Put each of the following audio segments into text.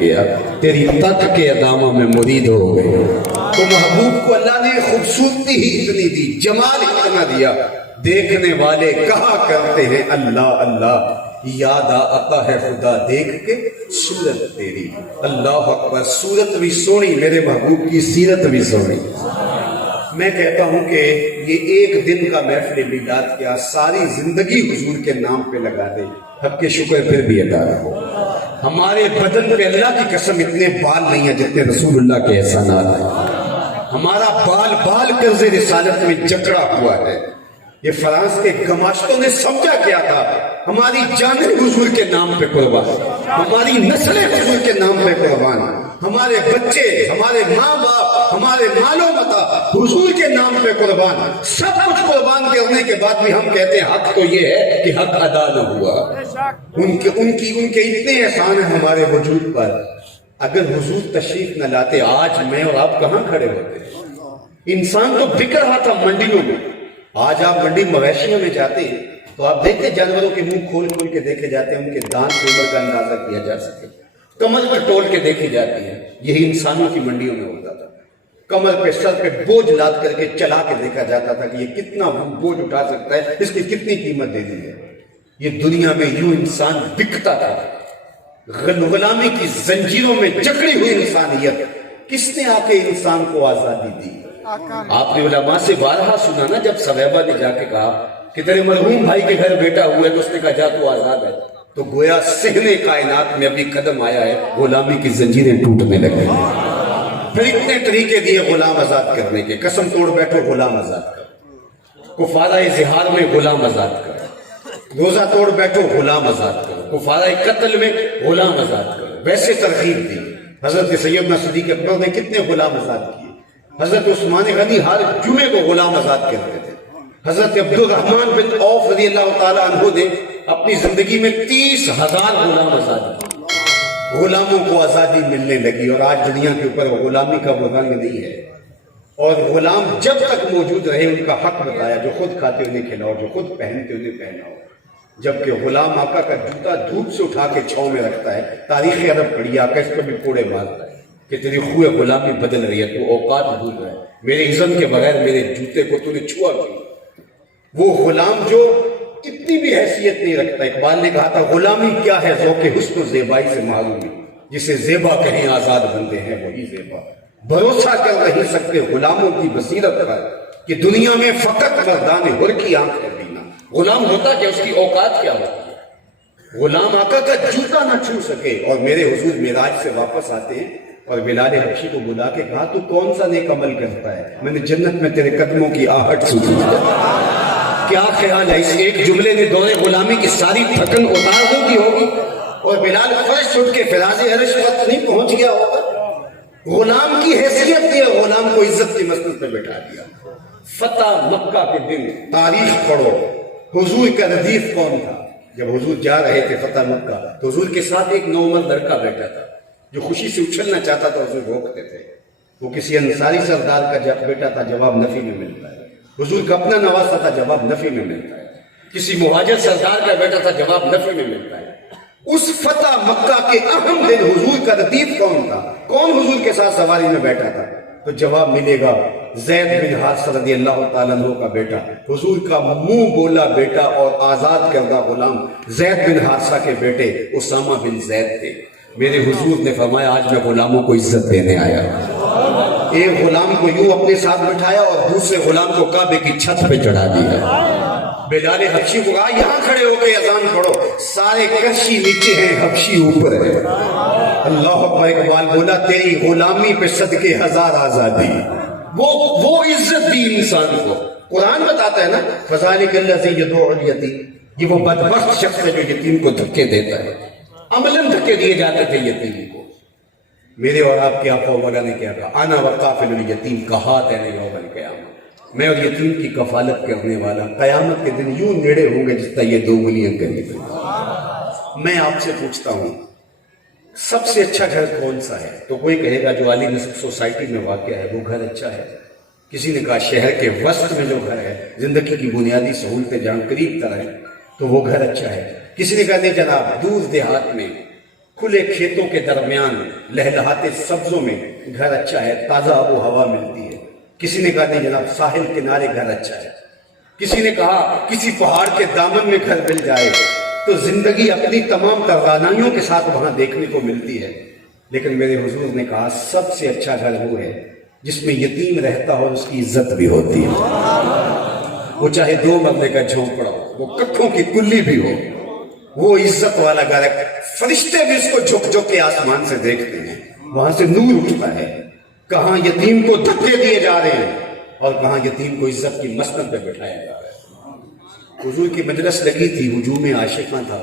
گیا تیری تک کے ادامہ میں مرید ہو گئے۔ تو محبوب کو اللہ نے خوبصورتی ہی اتنی دی، جمال اتنا دیا، دیکھنے والے کہا کرتے ہیں اللہ اللہ، یاد آتا ہے خدا دیکھ کے صورت تیری۔ اللہ اکبر، صورت بھی سونی، میرے محبوب کی سیرت بھی سونی۔ میں کہتا ہوں کہ یہ ایک دن کا محفل میلاد کیا، ساری زندگی حضور کے نام پہ لگا دے، حق کے شکر پھر بھی ادا ہو۔ ہمارے بدن پہ اللہ کی قسم اتنے بال نہیں ہیں جتنے رسول اللہ کے احسانات ہیں۔ ہمارا بال بال قرض رسالت میں جکڑا ہوا ہے۔ یہ فرانس کے گماشتوں نے سمجھا کیا تھا، ہماری جانیں حضور کے نام پہ قربان، ہماری نسلیں حضور کے نام پہ قربان، ہمارے بچے، ہمارے ماں باپ، ہمارے مال و متاع حضور کے نام پہ قربان، سب کچھ قربان کرنے کے بعد بھی ہم کہتے ہیں حق تو یہ ہے کہ حق ادا نہ ہوا۔ ان کے اتنے احسان ہیں ہمارے وجود پر، اگر حضور تشریف نہ لاتے آج میں اور آپ کہاں کھڑے ہوتے؟ انسان تو بک رہا تھا منڈیوں میں۔ آج آپ منڈی مویشیوں میں جاتے ہیں تو آپ دیکھتے جانوروں کے منہ کھول کھول کے دیکھے جاتے ہیں، ان کے دانت کی عمر کا اندازہ کیا جا سکے، کمر پہ تول کے دیکھی جاتی ہے۔ یہی انسانوں کی منڈیوں میں ہوتا تھا، کمر پہ سر پہ بوجھ لاد کر کے چلا کے دیکھا جاتا تھا کہ یہ کتنا بوجھ اٹھا سکتا ہے، اس کی کتنی قیمت دینی ہے۔ یہ دنیا میں یوں انسان بکتا تھا، غلامی کی زنجیروں میں جکڑی ہوئی انسانیت۔ کس نے آ کے انسان کو آزادی دی؟ آپ نے علماء سے بارہا سنا نا، جب صہیبہ نے جا کے کہا کہ تیرے مرحوم بھائی کے گھر بیٹا ہوا ہے تو اس نے کہا جا تو آزاد ہے، تو گویا صحنِ کائنات میں ابھی قدم آیا ہے، غلامی کی زنجیریں ٹوٹنے لگے۔ پھر اتنے طریقے دیے غلام آزاد کرنے کے، قسم توڑ بیٹھو غلام آزاد کر، کفارہ زہار میں غلام آزاد کر، روزہ توڑ بیٹھو غلام آزاد کرو، کفارہ قتل میں غلام آزاد کرو، ویسے ترغیب دی۔ حضرت سیدنا صدیق اکبر نے کتنے غلام آزاد کیے، حضرت عثمان غنی ہر جمعے کو غلام آزاد کرتے تھے، حضرت عبد الرحمن بن عوف رضی اللہ تعالیٰ عنہ نے اپنی زندگی میں 30,000 غلام آزاد کیے۔ غلاموں کو آزادی ملنے لگی، اور آج دنیا کے اوپر غلامی کا وہ رنگ نہیں ہے، اور غلام جب تک موجود رہے ان کا حق بتایا، جو خود کھاتے انہیں کھلاؤ، جو خود پہنتے انہیں پہناؤ۔ جبکہ غلام آقا کا جوتا دھوپ سے اٹھا کے چھاؤں میں رکھتا ہے، تاریخ عرب پڑھی، آقا اس کو بھی کوڑے مارتا ہے کہ تیری خوئے غلامی بدل رہی ہے، تو اوقات بھول رہا ہے، میرے اذن کے بغیر میرے جوتے کو تو نے چھوا کیوں؟ وہ غلام جو اتنی بھی حیثیت نہیں رکھتا، اقبال نے کہا تھا غلامی کیا ہے ذوق حسن و زیبائی سے معلوم ہے، جسے زیبا کہیں آزاد بندے ہیں وہی زیبا۔ بھروسہ کر نہیں سکتے غلاموں کی بصیرت پر کہ دنیا میں فقط مردان حر کی آنکھ ہے بینا۔ غلام ہوتا کہ اس کی اوقات کیا ہوتی ہے؟ غلام آقا کا جوتا نہ چھو سکے، اور میرے حضور معراج سے واپس آتے ہیں اور بلال حبشی کو بلا کے کہا تو کون سا نیک عمل کرتا ہے، میں نے جنت میں تیرے قدموں کی آہٹ سنی ہے۔ کیا خیال ہے اس ایک جملے نے دور غلامی کی ساری تھکن اتار دو کی ہوگی، اور بلال فرش اٹھ کے فراز عرش تک نہیں پہنچ گیا ہوگا؟ غلام کی حیثیت دیا، غلام کو عزت کی مسند پہ بٹھا دیا۔ فتح مکہ کے دن تاریخ پڑھو، حضور کا ردیف کون تھا؟ جب حضور جا رہے تھے فتح مکہ تو حضور کے ساتھ ایک نوعمر لڑکا بیٹھا تھا جو خوشی سے اچھلنا چاہتا تھا، حضور روکتے تھے۔ وہ کسی انصاری سردار کا بیٹا تھا، جواب نفی میں ملتا ہے۔ حضور کا اپنا نواسا تھا، جواب نفی میں ملتا ہے۔ کسی مہاجر سردار کا بیٹا تھا، جواب نفی میں ملتا ہے۔ اس فتح مکہ کے اہم دن حضور کا ردیف کون تھا؟ کون حضور کے ساتھ سواری میں بیٹھا تھا؟ تو جواب ملے گا زید بن حارثہ رضی اللہ تعالیٰ عنہ کا بیٹا، حضور کا منہ بولا بیٹا اور آزاد کردہ غلام زید بن حارثہ کے بیٹے اسامہ بن زید تھے۔ میرے حضور نے فرمایا آج میں غلاموں کو عزت دینے آیا۔ ایک غلام کو یوں اپنے ساتھ بٹھایا اور دوسرے غلام کو کعبے کی چھت پہ چڑھا دیا۔ بلال حبشی کو کہا یہاں کھڑے ہو کے اذان پڑھو، سارے کرشی نیچے ہیں، حبشی اوپر ہے۔ اللہ اکبر، اقبال بولا تیری غلامی پہ صدقے ہزار آزادی۔ وہ عزت دی انسان کو۔ قرآن بتاتا ہے نا فذلک الذی یدعو الیتیم، یہ وہ بدبخت شخص ہے جو یتیم کو دھکے دیتا ہے۔ عملاً دھکے دیے جاتے تھے یتیم کو۔ میرے اور آپ کے آقا مولا نے کیا کہا؟ انا وقافل الیتیم کہاتین یوم القیامہ، میں اور یتیم کی کفالت کرنے والا قیامت کے دن یوں نیڑے ہوں گے جس طرح یہ دو انگلیاں قریب ہیں۔ میں آپ سے پوچھتا ہوں سب سے اچھا گھر کون سا ہے؟ تو کوئی کہے گا جو علی نصب سوسائٹی میں واقع ہے وہ گھر اچھا ہے۔ کسی نے کہا شہر کے وسط میں جو گھر ہے، زندگی کی بنیادی سہولتیں جہاں قریب تر ہیں، تو وہ گھر اچھا ہے۔ کسی نے کہا نہیں جناب دور دیہات میں کھلے کھیتوں کے درمیان لہلہاتے سبزوں میں گھر اچھا ہے، تازہ آب و ہوا ملتی ہے۔ کسی نے کہا نہیں جناب ساحل کنارے گھر اچھا ہے، کسی نے کہا کسی پہاڑ کے دامن میں گھر مل جائے تو زندگی اپنی تمام توانائیوں کے ساتھ وہاں دیکھنے کو ملتی ہے۔ لیکن میرے حضور نے کہا سب سے اچھا گھر وہ ہے جس میں یتیم رہتا ہو اور اس کی عزت بھی ہوتی ہے، وہ چاہے 2 مرلے کا جھونپڑا ہو، وہ کٹھوں کی کلی بھی ہو، وہ عزت والا گھر ہے۔ فرشتے بھی اس کو جھک جھک کے آسمان سے دیکھتے ہیں، وہاں سے نور اٹھتا ہے۔ کہاں یتیم کو دھکے دیے جا رہے ہیں اور کہاں یتیم کو عزت کی مسند پہ بٹھایا جا رہا ہے۔ حضور کی مجلس لگی تھی، ہجوم عاشقاں تھا۔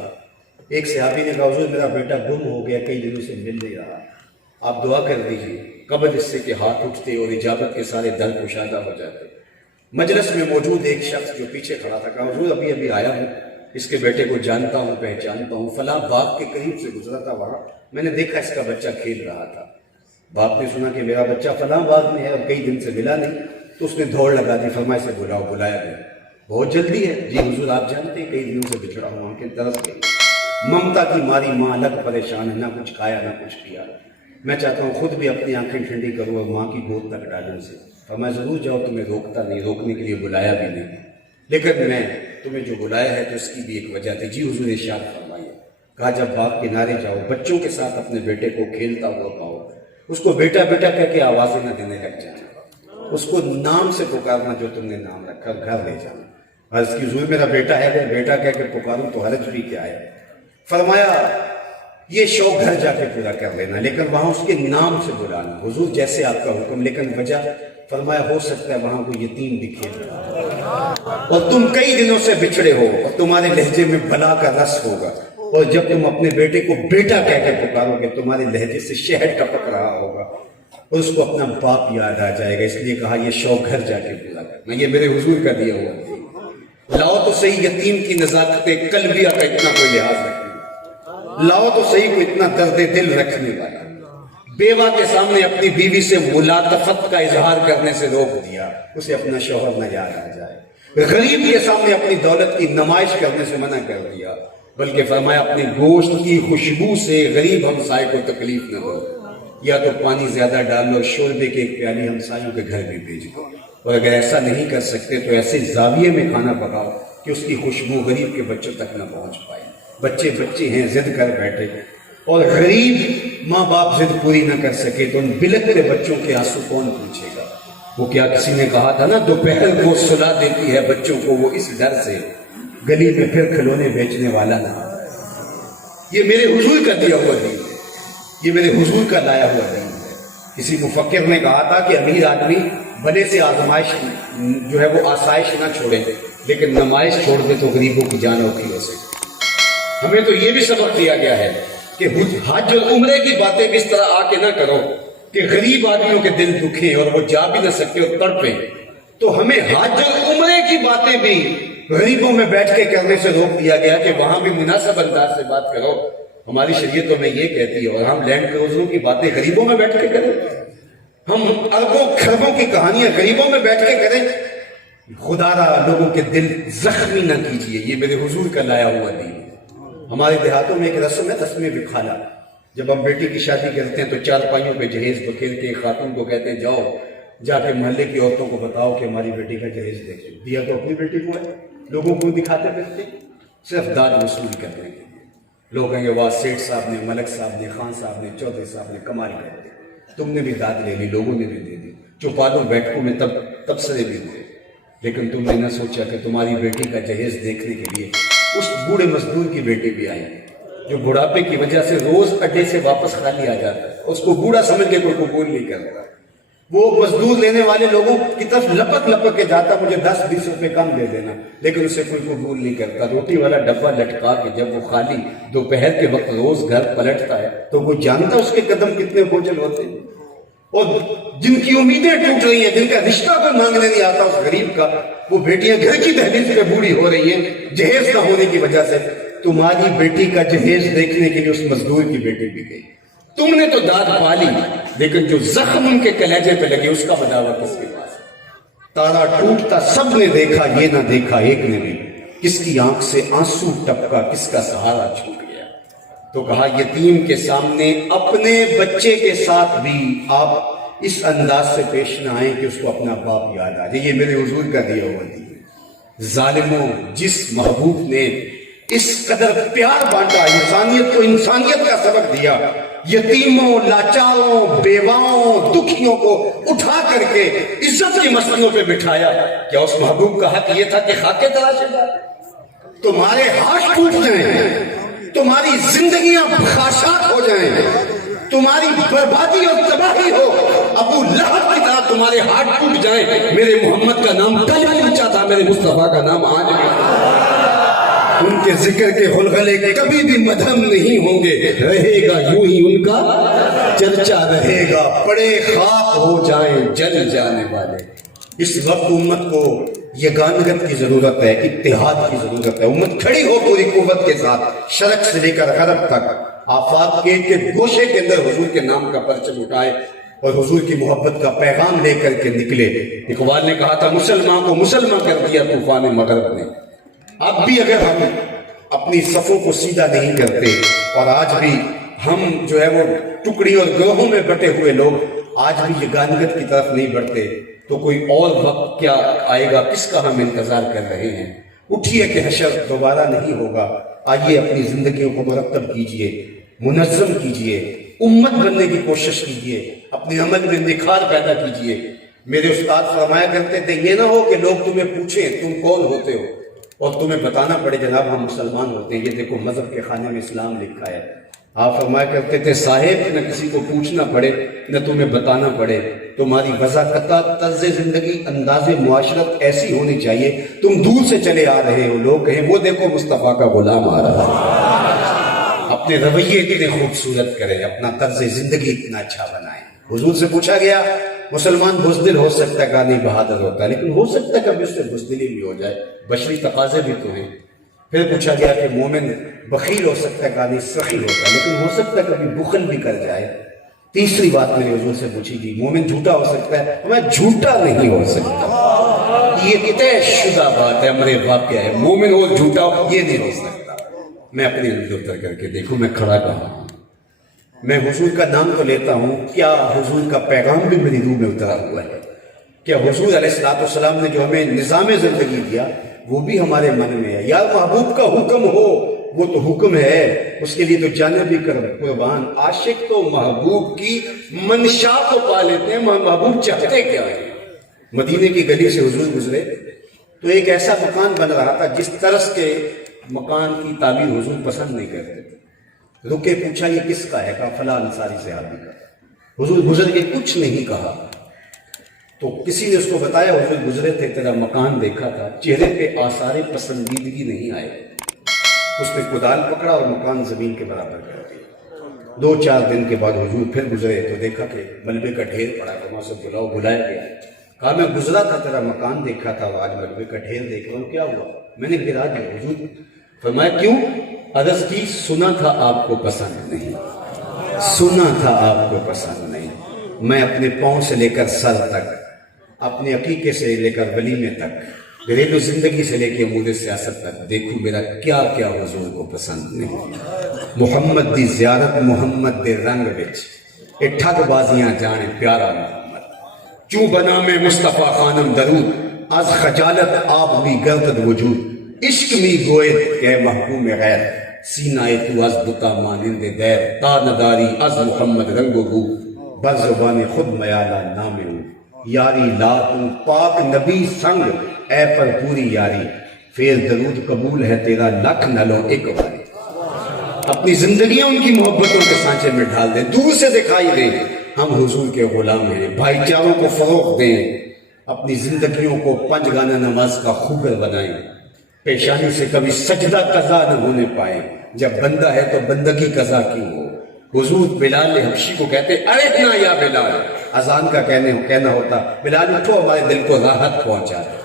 ایک صحابی نے کہا حضور میرا بیٹا گم ہو گیا، کئی دنوں سے مل نہیں رہا، آپ دعا کر دیجیے۔ قبل اس سے کہ ہاتھ اٹھتے اور اجابت کے سارے در کشادہ ہو جاتے۔ مجلس میں موجود ایک شخص جو پیچھے کھڑا تھا کہا حضور ابھی ابھی آیا ہوں، اس کے بیٹے کو جانتا ہوں، پہچانتا ہوں، فلاں باغ کے قریب سے گزرا تھا، وہاں میں نے دیکھا اس کا بچہ کھیل رہا تھا۔ باپ نے سنا کہ میرا بچہ فلاں باغ میں ہے اور کئی دن سے ملا نہیں، تو اس نے دوڑ لگا دی، فرمایا سے بلاؤ، بلایا گیا۔ بہت جلدی ہے جی حضور آپ جانتے ہیں کئی دنوں سے بچھڑا ہوں، آنکھیں ترس گئی، ممتا کی ماری ماں الگ پریشان ہے، نہ کچھ کھایا نہ کچھ پیا، میں چاہتا ہوں خود بھی اپنی آنکھیں ٹھنڈی کروں اور ماں کی گود تک ڈالوں سے۔ فرمایا ضرور جاؤ، تمہیں روکتا نہیں، روکنے کے لیے بلایا بھی نہیں، لیکن میں تمہیں جو بلایا ہے تو اس کی بھی ایک وجہ تھی۔ جی حضور ارشاد فرمائیے۔ کہا جب باغ کنارے جاؤ بچوں کے ساتھ اپنے بیٹے کو کھیلتا ہوا پاؤ، اس کو بیٹا بیٹا کہہ کے آوازیں نہ دینے لگ جانا، اس کو نام سے پکارنا جو تم نے نام رکھا، گھر لے جانا۔ عرض کی حضور میرا بیٹا ہے، وہ بیٹا کہہ کے پکاروں تو حرج بھی کیا ہے؟ فرمایا یہ شوق گھر جا کے پورا کر لینا، لیکن وہاں اس کے نام سے بلانا۔ حضور جیسے آپ کا حکم، لیکن وجہ فرمایا ہو سکتا ہے وہاں کوئی یتیم بھی کھیل رہا اور تم کئی دنوں سے بچھڑے ہو اور تمہارے لہجے میں بلا کا رس ہوگا، اور جب تم اپنے بیٹے کو بیٹا کہہ کے پکارو گے تمہارے لہجے سے شہد ٹپک رہا ہوگا اور اس کو اپنا باپ یاد آ جائے گا۔ اس لیے کہا یہ شوق گھر جا کے پورا کرنا، یہ میرے حضور کا دیا ہوا ہے۔ لاؤ تو صحیح یتیم کی نزاکت قلبیہ کا اتنا کوئی لحاظ رکھنے، لاؤ تو صحیح کوئی اتنا درد دل رکھنے والا۔ بیوہ کے سامنے اپنی بیوی سے ملاطفت کا اظہار کرنے سے روک دیا، اسے اپنا شوہر نہ یاد آ جائے۔ غریب کے سامنے اپنی دولت کی نمائش کرنے سے منع کر دیا، بلکہ فرمایا اپنے گوشت کی خوشبو سے غریب ہمسائے کو تکلیف نہ دو، یا تو پانی زیادہ ڈال لو، شوربے کے ایک پیالی ہمسایوں کے گھر بھی بھیج دو، اور اگر ایسا نہیں کر سکتے تو ایسے زاویے میں کھانا پکاؤ کہ اس کی خوشبو غریب کے بچوں تک نہ پہنچ پائے۔ بچے ہیں ضد کر بیٹھے، اور غریب ماں باپ ضد پوری نہ کر سکے تو ان بلکتے بچوں کے آنسو کون پوچھے گا؟ وہ کیا کسی نے کہا تھا نا دوپہر کو سلا دیتی ہے بچوں کو وہ اس ڈر سے گلی میں پھر کھلونے بیچنے والا نہ۔ یہ میرے حضور کا دیا ہوا دین ہے، یہ میرے حضور کا لایا ہوا دین ہے۔ کسی مفکر نے کہا تھا کہ امیر آدمی بھلے سے آزمائش جو ہے وہ آسائش نہ چھوڑے، لیکن نمائش چھوڑ دے تو غریبوں کی جان اوکھی ہو سکے۔ ہمیں تو یہ بھی سبق دیا گیا ہے کہ حج اور عمرے کی باتیں بھی اس طرح آ کے نہ کرو کہ غریب آدمیوں کے دل دکھیں اور وہ جا بھی نہ سکے اور تڑپیں۔ تو ہمیں حج اور عمرے کی باتیں بھی غریبوں میں بیٹھ کے کرنے سے روک دیا گیا کہ وہاں بھی مناسب انداز سے بات کرو۔ ہماری شریعت میں یہ کہتی ہے، اور ہم لینڈ کروزروں کی باتیں غریبوں میں بیٹھ کے کریں، ہم اربوں کھربوں کی کہانیاں غریبوں میں بیٹھ کے کریں۔ خدا را لوگوں کے دل زخمی نہ کیجیے، یہ میرے حضور کا لایا ہوا دین ہے۔ ہمارے دیہاتوں میں ایک رسم ہے رسم بکھالا۔ جب ہم بیٹی کی شادی کرتے ہیں تو چارپائیوں پہ جہیز بکھیر کے خاتون کو کہتے ہیں جاؤ جا کے محلے کی عورتوں کو بتاؤ کہ ہماری بیٹی کا جہیز دیکھیں۔ دیا تو اپنی بیٹی کو ہے، لوگوں کو دکھاتے پھرتے صرف داد وصول کرنے کے لیے۔ لوگ کہیں گے واہ سیٹھ صاحب نے، ملک صاحب نے، خان صاحب نے، چودھری صاحب نے کمال کر دی، تم نے بھی داد لے لی، لوگوں نے بھی دے دی، چوپالوں بیٹھکوں میں تبصرے بھی ہوئے، لیکن تم نے نہ سوچا کہ تمہاری بیٹی کا جہیز دیکھنے کے لیے اس بوڑھے مزدور کی بیٹی بھی آئی جو بڑھاپے کی وجہ سے روز اڈے سے واپس خالی آ جاتا ہے، اس کو بوڑھا سمجھ کے کوئی قبول نہیں کرتا۔ وہ مزدور لینے والے لوگوں کی طرف لپک لپک کے جاتا مجھے 10-20 روپے کم دے دینا، لیکن اسے کوئی قبول نہیں کرتا۔ روٹی والا ڈبہ لٹکا کے جب وہ خالی دوپہر کے وقت روز گھر پلٹتا ہے تو وہ جانتا اس کے قدم کتنے بوجھل ہوتے ہیں، اور جن کی امیدیں ٹوٹ رہی ہیں، جن کا رشتہ کوئی مانگنے نہیں آتا اس غریب کا، وہ بیٹیاں گھر کی دہلیز پہ بوڑھی ہو رہی ہیں جہیز نہ ہونے کی وجہ سے۔ تمہاری بیٹی کا جہیز دیکھنے کے لیے اس مزدور کی بیٹی بھی گئی، تم نے تو داد پا لی، لیکن جو زخم ان کے کلیجے پہ لگے اس کا بداوا کس کے پاس ہے؟ تارا ٹوٹتا سب نے دیکھا، یہ نہ دیکھا ایک نے بھی، کس کی آنکھ سے آنسو ٹپکا، کس کا سہارا چھوٹ گیا۔ تو کہا یتیم کے سامنے اپنے بچے کے ساتھ بھی آپ اس انداز سے پیش نہ آئیں کہ اس کو اپنا باپ یاد آ جائے. یہ میرے حضور کا دیا ہوا دین. ظالموں، جس محبوب نے اس قدر پیار بانٹا، انسانیت کو انسانیت کا سبق دیا، یتیموں، لاچاروں، بیواؤں، دکھیوں کو اٹھا کر کے عزت کی مستیوں پہ بٹھایا، کیا اس محبوب کا حق یہ تھا کہ خاکے تراشے جائے؟ تمہارے ہاتھ ٹوٹ جائیں، تمہاری زندگیاں خاشاک ہو جائیں، تمہاری بربادی اور تباہی ہو، ابو لہب کی طرح تمہارے ہاتھ ٹوٹ جائیں، میرے محمد کا نام کل بھی اونچا تھا، میرے مصطفیٰ کا نام آج بھی. ان کے ذکر کے غلغلے کبھی بھی مدھم نہیں ہوں گے، رہے گا یوں ہی ان کا چرچا رہے گا، پڑے خاک ہو جائیں جل جانے والے. اس وقت امت کو یگانگت کی ضرورت ہے، اتحاد کی ضرورت ہے. امت کھڑی ہو پوری قوت کے ساتھ، شرق سے لے کر غرب تک، آفاق کے گوشے کے اندر حضور کے نام کا پرچم اٹھائے اور حضور کی محبت کا پیغام لے کر کے نکلے. اقبال نے کہا تھا مسلمان کو مسلمان کر دیا طوفان مغرب نے. اب بھی اگر ہم اپنی صفوں کو سیدھا نہیں کرتے اور آج بھی ہم جو ہے وہ ٹکڑی اور گروہوں میں بٹے ہوئے لوگ آج بھی یگانگت کی طرف نہیں بڑھتے، تو کوئی اور وقت کیا آئے گا، کس کا ہم انتظار کر رہے ہیں؟ اٹھیے کہ حشر دوبارہ نہیں ہوگا. آئیے اپنی زندگیوں کو مرتب کیجئے، منظم کیجئے، امت بننے کی کوشش کیجئے، اپنے عمل میں نکھار پیدا کیجئے. میرے استاد فرمایا کرتے تھے یہ نہ ہو کہ لوگ تمہیں پوچھیں تم کون ہوتے ہو اور تمہیں بتانا پڑے جناب ہم مسلمان ہوتے ہیں، یہ دیکھو مذہب کے خانے میں اسلام لکھا ہے. آپ فرمایا کرتے تھے صاحب نہ کسی کو پوچھنا پڑے نہ تمہیں بتانا پڑے، تمہاری وضاقتہ طرز زندگی انداز معاشرت ایسی ہونی چاہیے تم دور سے چلے آ رہے ہو، لوگ کہیں وہ دیکھو مصطفیٰ کا غلام آ رہا ہے. اپنے رویے اتنے خوبصورت کریں، اپنا طرز زندگی اتنا اچھا بنائیں. حضور سے پوچھا گیا مسلمان بزدل ہو سکتا ہے، کہا نہیں بہادر ہوتا ہے، لیکن ہو سکتا ہے کبھی اس سے بزدلی بھی ہو جائے، بشری تقاضے بھی تو ہیں. پھر پوچھا گیا کہ مومن بخیل ہو سکتا ہے، کہا نہیں سخی ہوتا ہے، لیکن ہو سکتا ہے کبھی بخل بھی کر جائے. تیسری بات میں نے حضور سے پوچھی تھی مومن جھوٹا ہو سکتا ہے، میں جھوٹا نہیں ہو سکتا. یہ طے شدہ بات ہے، ہمارے واقعہ ہے، مومن ہو جھوٹا ہو یہ نہیں ہو سکتا. میں اپنے اندر اتر کر کے دیکھوں میں کھڑا کہاں ہوں. میں حضور کا نام تو لیتا ہوں، کیا حضور کا پیغام بھی میری روح میں اترا ہوا ہے؟ کیا حضور علیہ السلام نے جو ہمیں نظام زندگی دیا وہ بھی ہمارے من میں ہے؟ یا محبوب کا حکم ہو وہ تو حکم ہے، اس کے لیے تو جانے بھی کر قربان. عاشق تو محبوب کی منشا کو پا لیتے ہیں، محبوب چاہتے کیا ہے. مدینے کی گلی سے حضور گزرے تو ایک ایسا مکان بن رہا تھا جس طرز کے مکان کی تعبیر حضور پسند نہیں کرتے تھے. رکے پوچھا یہ کس کا ہے؟ کہا فلاں انصاری صحابی کا. حضور گزر کے کچھ نہیں کہا تو کسی نے اس کو بتایا حضور گزرے تھے تیرا مکان دیکھا تھا، چہرے پہ آثار پسندیدگی نہیں آئے. اس نے کدال پکڑا اور مکان زمین کے برابر کر دیا. 2-4 دن کے بعد حضور پھر گزرے تو دیکھا کہ ملبے کا ڈھیر پڑا، تو وہاں سے بلایا گیا. کہا میں گزرا تھا تیرا مکان دیکھا تھا، آج ملبے کا ڈھیر دیکھ رہا ہوں، کیا ہوا؟ میں نے گرا دیا. حضور فرمایا کیوں؟ عرض کی سنا تھا آپ کو پسند نہیں، سنا تھا آپ کو پسند نہیں. میں اپنے پاؤں سے لے کر سر تک، اپنے عقیقے سے لے کر ولیمے تک، گھریلو زندگی سے لے کے امور سیاست تک دیکھوں میرا کیا کیا حضور کو پسند نہیں. محمد دی زیارت محمد دے رنگ وچ اے ٹھگ بازیاں جانے پیارا محمد. چوں بنا میں مصطفیٰ خانم درود، از خجالت آپ بھی گردد وجود. عشق می گوئے کہ محکوم غیر، سینہ تو از بتا مانند دیر. تا نداری از محمد رنگ و بو، بر زبان خود میالا نام او. یاری لا تو پاک نبی سنگ، اے پر پوری یاری. پھر درود قبول ہے تیرا لکھ نہ لو ایک باری. اپنی زندگیاں ان کی محبتوں کے سانچے میں ڈال دیں، دور سے دکھائی دیں ہم حضور کے غلام ہیں. بھائی چاروں کو فروغ دیں، اپنی زندگیوں کو 5 گانا نماز کا خوگر بنائیں. پیشانی سے کبھی سجدہ قضا نہ ہونے پائے، جب بندہ ہے تو بندگی قضا کیوں ہو. حضور بلال حبشی کو کہتے ارحنا یا بلال، اذان کا کہنا ہوتا بلال اٹھو ہمارے دل کو راحت پہنچا دے.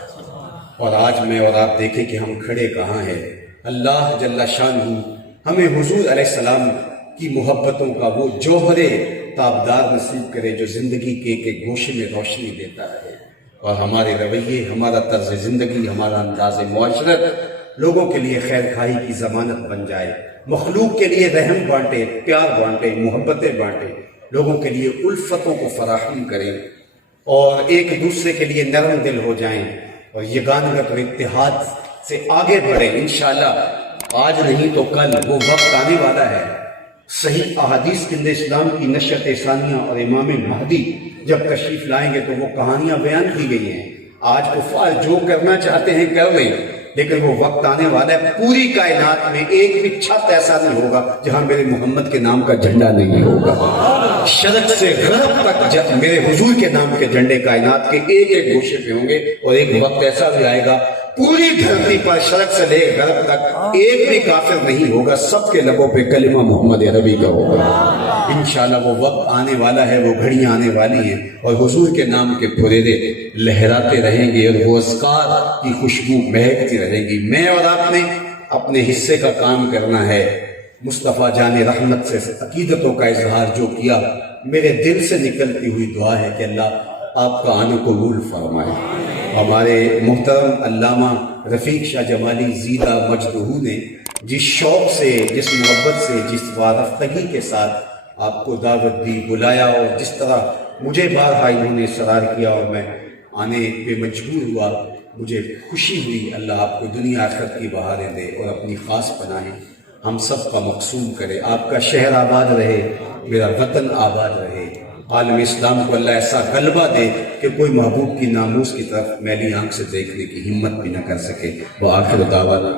اور آج میں اور آپ دیکھیں کہ ہم کھڑے کہاں ہیں. اللہ جل شانہ ہمیں حضور علیہ السلام کی محبتوں کا وہ جوہر تابدار نصیب کرے جو زندگی کے ایک گوشے میں روشنی دیتا رہے، اور ہمارے رویے، ہمارا طرز زندگی، ہمارا انداز معاشرت لوگوں کے لیے خیر خواہی کی ضمانت بن جائے. مخلوق کے لیے رحم بانٹے، پیار بانٹے، محبتیں بانٹے، لوگوں کے لیے الفتوں کو فراہم کریں اور ایک دوسرے کے لیے نرم دل ہو جائیں اور یگانگت اور اتحاد سے آگے بڑھیں۔ انشاءاللہ آج نہیں تو کل وہ وقت آنے والا ہے، صحیح احادیث کے اندر اسلام کی نشأت ثانیہ اور امام مہدی جب تشریف لائیں گے تو وہ کہانیاں بیان کی گئی ہیں۔ آج کفار جو کرنا چاہتے ہیں کر لیں، لیکن وہ وقت آنے والا ہے پوری کائنات میں ایک بھی چھت ایسا نہیں ہوگا جہاں میرے محمد کے نام کا جھنڈا نہیں ہوگا۔ شرق سے غرب تک میرے حضور کے نام کے جھنڈے کائنات کے ایک ایک گوشے پہ ہوں گے، اور ایک وقت ایسا بھی آئے گا پوری دھرتی پر شرق سے لے غرب تک ایک بھی کافر نہیں ہوگا، سب کے لبوں پہ کلمہ محمد عربی کا ہوگا۔ انشاءاللہ وہ وقت آنے والا ہے، وہ گھڑیاں آنے والی ہیں، اور حضور کے نام کے پھریرے لہراتے رہیں گے اور وہ اذکار کی خوشبو مہکتی رہے گی۔ میں اور آپ نے اپنے حصے کا کام کرنا ہے۔ مصطفیٰ جان رحمت سے عقیدتوں کا اظہار جو کیا، میرے دل سے نکلتی ہوئی دعا ہے کہ اللہ آپ کا آنا قبول فرمائے۔ ہمارے محترم علامہ رفیق شاہ جمالی زیدہ مجدہو نے جس شوق سے، جس محبت سے، جس وارفتگی کے ساتھ آپ کو دعوت دی، بلایا، اور جس طرح مجھے بارہا انہوں نے اصرار کیا اور میں آنے پہ مجبور ہوا، مجھے خوشی ہوئی۔ اللہ آپ کو دنیا آخرت کی بہاریں دے اور اپنی خاص پناہیں ہم سب کا مقصود کرے۔ آپ کا شہر آباد رہے، میرا وطن آباد رہے، عالم اسلام کو اللہ ایسا غلبہ دے کہ کوئی محبوب کی ناموس کی طرف میلی آنکھ سے دیکھنے کی ہمت بھی نہ کر سکے۔ وآخر دعوانا